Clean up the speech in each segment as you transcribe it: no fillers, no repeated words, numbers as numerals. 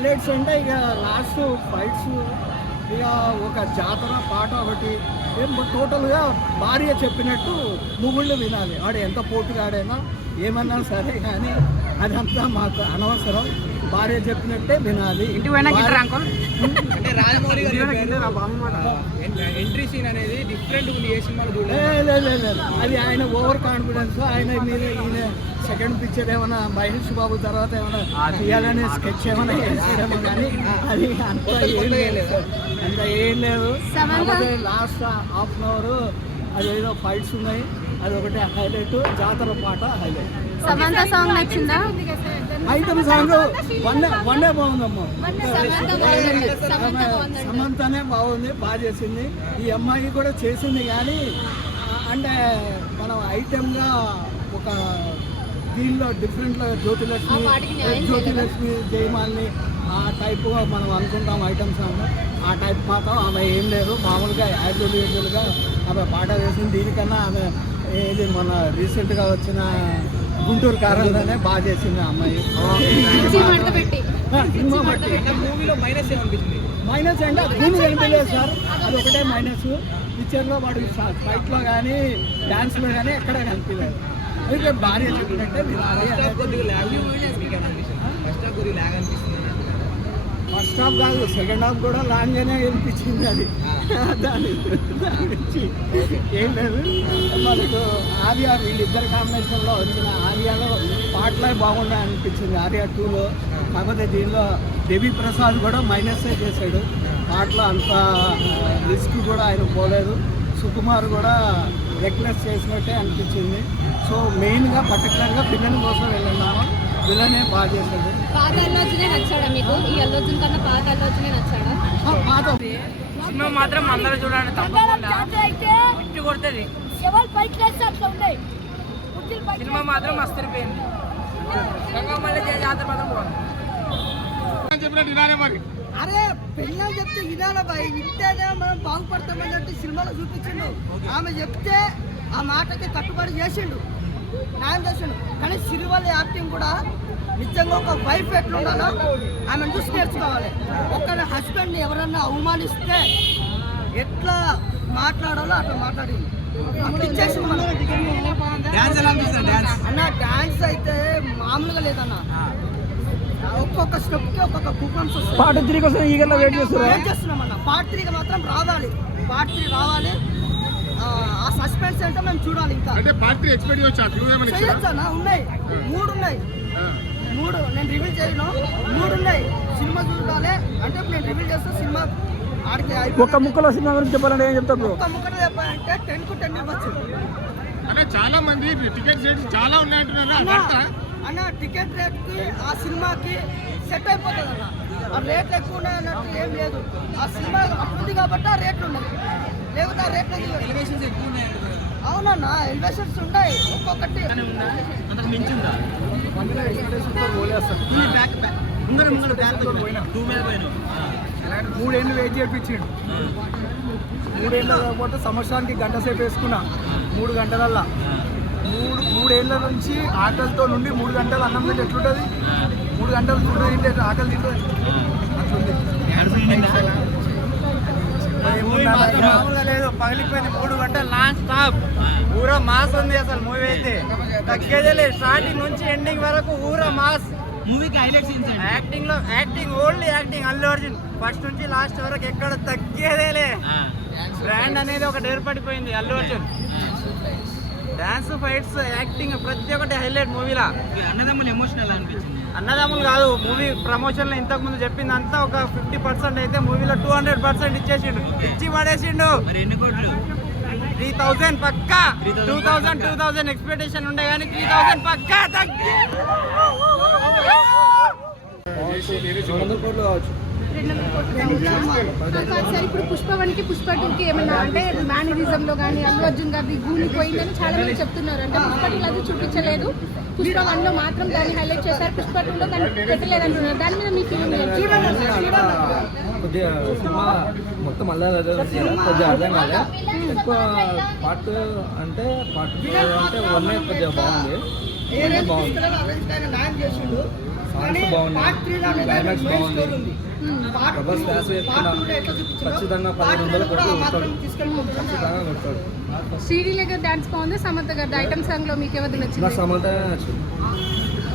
Highlights అంటే ఇక last fights, ఇక ఒక జాతర పాట ఒకటి ఏం టోటల్గా భార్య చెప్పినట్టు మొగుళ్ళు వినాలి. ఆడు ఎంత పోటుగాడైనా ఏమన్నా సరే కానీ అదంతా మాకు అనవసరం. భార్య చెప్పినట్టే వినాలి. అంటే రాజమౌళి గారు ఎంట్రీ సీన్ అనేది డిఫరెంట్ ఉంది. ఏ సినిమాలో లేదు, అది ఆయన ఓవర్ కాన్ఫిడెన్స్. ఆయన మీద ఈయన సెకండ్ పిక్చర్ ఏమైనా మహేష్ బాబు తర్వాత ఏమైనా తీయాలనే స్కెచ్ ఏమైనా వేసేయడమో కానీ అది అంత ఏం లేదు. కాకపోతే లాస్ట్ హాఫ్ అన్ అవర్ అదేదో ఫైట్స్ ఉన్నాయి, అది ఒకటి హైలైట్. జాతర పాట హైలైట్. సమంత సాంగ్ నచ్చిందా? ఐటమ్ సాంగ్ వన్ బాగుందమ్మా. సమంతనే బాగుంది, బాగా చేసింది. ఈ అమ్మాయి కూడా చేసింది కానీ అంటే మనం ఐటమ్గా ఒక దీనిలో డిఫరెంట్గా జ్యోతిలక్ష్మి జయమాలిని ఆ టైప్గా మనం అనుకుంటాం ఐటమ్ సాంగ్. ఆ టైప్ మాత్రం ఆమె ఏం లేదు. మామూలుగా యాక్చువల్గా ఆమె పాట వేసింది. దీనికన్నా ఆమె ఏది మన రీసెంట్గా వచ్చిన గుంటూరు కారంలోనే బాగా చేసింది అమ్మాయి. మూవీలో మైనస్ ఏమనిపించింది? మైనస్ అంటే దీన్ని కనిపించలేదు సార్, అది ఒకటే మైనస్. పిక్చర్లో వాడు ఫైట్లో కానీ డ్యాన్స్లో కానీ ఎక్కడ కనిపించలేదు. అందుకే భార్య చెప్పినట్టే వినాలి. ఫస్ట్ హాఫ్ కాదు, సెకండ్ హాఫ్ కూడా లాంగ్గానే అనిపించింది. అది దాని గురించి ఏం లేదు. మనకు ఆర్యా వీళ్ళిద్దరు కాంబినేషన్లో వచ్చిన ఆర్యాలో పాటలే బాగున్నాయి అనిపించింది ఆర్యా 2లో. కాకపోతే దీనిలో దేవి ప్రసాద్ కూడా మైనస్సే చేశాడు. పాటలో అంత రిస్క్ కూడా ఆయన పోలేదు. సుకుమార్ కూడా రెక్లెస్ చేసినట్టే అనిపించింది. సో మెయిన్గా పర్టికులర్గా పిల్లల కోసం వెళ్ళినాము. పిల్లనే బాగా చేశాడు. పాత అల్లునే నచ్చాడా మీకు? ఈ అల్లుజన్ కన్నా పాత అల్లునే నచ్చాడా? పాత సినిమా మాత్రం అందరూ చూడండి, తప్పకుండా ఇట్టి కొడుతుంది. సినిమా మాత్రం మస్తు అయిపోయింది. మళ్ళీ జాతర మాత్రం బాగుంది. అరే పిల్లలు చెప్తే వినాలి బాయ్, వింటేనే మనం బాగుపడతామన్నట్టు సినిమాలో చూపించిండు. ఆమె చెప్తే ఆ మాటకి కట్టుబడి చేసిండు, న్యాయం చేసిండు. కానీ సిరివల్ల యాక్టింగ్ కూడా నిజంగా ఒక వైఫ్ ఎట్లుండాలో ఆమెను చూసి నేర్చుకోవాలి. ఒకరి హస్బెండ్ని ఎవరన్నా అవమానిస్తే ఎట్లా మాట్లాడాలో అట్లా మాట్లాడింది. అప్పుడు ఇచ్చేసింది మనం. అన్న డాన్స్ అయితే మామూలుగా లేదన్న. ఒక్కొక్క స్టెప్కి ఒక్కొక్క కూపన్స్ వస్తాయి. పార్ట్ 3 కోసం ఈగర్లో వెయిట్ చేస్తున్నామన్న. పార్ట్ 3 మాత్రం రావాలి, పార్ట్ 3 రావాలి. ఆ సస్పెన్స్ అంటే మేము చూడాలి. ఇంకా అంటే పార్ట్ 3 ఎక్స్పెక్ట్ చేయొచ్చా? ఉన్నాయి 3 ఉన్నాయి. 3 నేను రివీల్ చేయను. 3 ఉన్నాయి. సినిమా చూడాలి అంటే నేను రివీల్ చేస్తా. సినిమా ఆడికి ఒక్క ముక్కలో సినిమా గురించి చెప్పాలంటే ఏం చెప్తారు? ఒక్క ముక్కలో చెప్పాలంటే 10 కు 10 ఇవ్వచ్చు. చాలా మంది టికెట్ రేట్స్ చాలా ఉన్నాయంటున్నారు అన్న. టికెట్ రేట్కి ఆ సినిమాకి సెట్ అయిపోతుంది అన్న. ఆ రేట్లు ఎక్కువ ఉన్నాయన్నట్టు ఏం లేదు. ఆ సినిమా అప్పుడు కాబట్టి ఆ రేట్లు ఉన్నాయి, లేకపోతే ఆ రేట్లు ఎలివేషన్స్ ఎక్కువ ఉన్నాయి. అవునన్న, ఎలివేషన్స్ ఉంటాయి ఒక్కొక్కటి. మూడేళ్ళు వెయిట్ చేయించిండు. 3 ఏళ్ళు కాకపోతే సంవత్సరానికి గంట సేపు వేసుకున్నా. 3 గంటలల్లా 3 ఏళ్ళ నుంచి ఆకలితో నుండి 3 గంటలు అన్నం తింటే ఎట్లుంటుంది? 3 గంటలు ఫుడ్ తింటే ఆకలి తింటుంది. మామూలుగా లేదు, పగిలిపోయింది. 3 గంటలు నాన్ స్టాప్. ఊరా మాస్ ఉంది అసలు. మూవీ అయితే తగ్గేదే లేదు. స్టార్టింగ్ నుంచి ఎండింగ్ వరకు ఊరా మాస్. మూవీకి highlights acting only acting. Allu Arjun first నుంచి లాస్ట్ వరకు ఎక్కడ తగ్గేదేలే. బ్రాండ్ అనేది ఒకటి ఏర్పడిపోయింది Allu Arjun. Dance, fights, acting ప్రతి ఒక్కటి హైలైట్ మూవీలా. అన్నదమ్ములు ఎమోషనల్ అనిపించింది. అన్నదమ్ములు కాదు, మూవీ ప్రమోషన్లో ఇంతకు ముందు చెప్పింది అంతా ఒక 50% అయితే మూవీలో 200% ఇచ్చేసిండు. ఇచ్చి పడేసిండు. 3000 పక్కా. 2000 ఎక్స్పెక్టేషన్ ఉండే కానీ 3000 పక్కా తగ్గి. సార్ ఇప్పుడు పుష్ప 1కి పుష్ప 2కి ఏమన్నా అంటే మేనరిజంలో కానీ అల్లు అర్జున్ గారి గూని పోయిందని చాలా మంది చెప్తున్నారు. అంటే పుష్ప 2 అది చూపించలేదు, పుష్ప 1లో మాత్రం దాన్ని హైలైట్ చేశారు, పుష్ప 2లో దాన్ని పెట్టలేదు అంటున్నారు. దాని మీద మీ ఫీలింగ్ కొద్దిగా సినిమా మొత్తం అలా కొద్దిగా అర్థం కాలే. ఎక్కువ పార్ట్ అంటే పార్ట్ 2 అంటే 1 కొద్దిగా బాగుంది. న్యాయం చేసిండు. సాంగ్స్ బాగున్నాయి, క్లైమాక్స్ బాగుంది. ప్రభాస్ డాన్స్ వేసుకున్నా ఖచ్చితంగా 1500 కోట్లు కొడతాడు, ఖచ్చితంగా కొడతాడు. శ్రీలీల గారి డాన్స్ బాగుంది, సమంత గారి ఐటమ్ సాంగ్ లో మీకు ఎవరు నాకు నచ్చింది? సమంత నచ్చింది.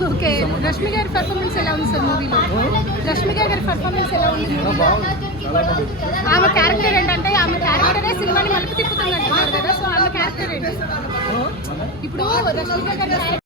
ఓకే, రష్మి గారి పర్ఫార్మెన్స్ ఎలా ఉంది సార్ మూవీలో? రష్మి గారి పర్ఫార్మెన్స్ ఎలా ఉంది? బాగుంది, చాలా బాగుంది. ఆమె క్యారెక్టర్ ఏంటంటే ఆమె క్యారెక్టరే సినిమాని మలుపు తిప్పుతుంది అంటున్నారు కదా, సో ఆమె క్యారెక్టర్ ఏంటి? ఇప్పుడు రష్మి గారి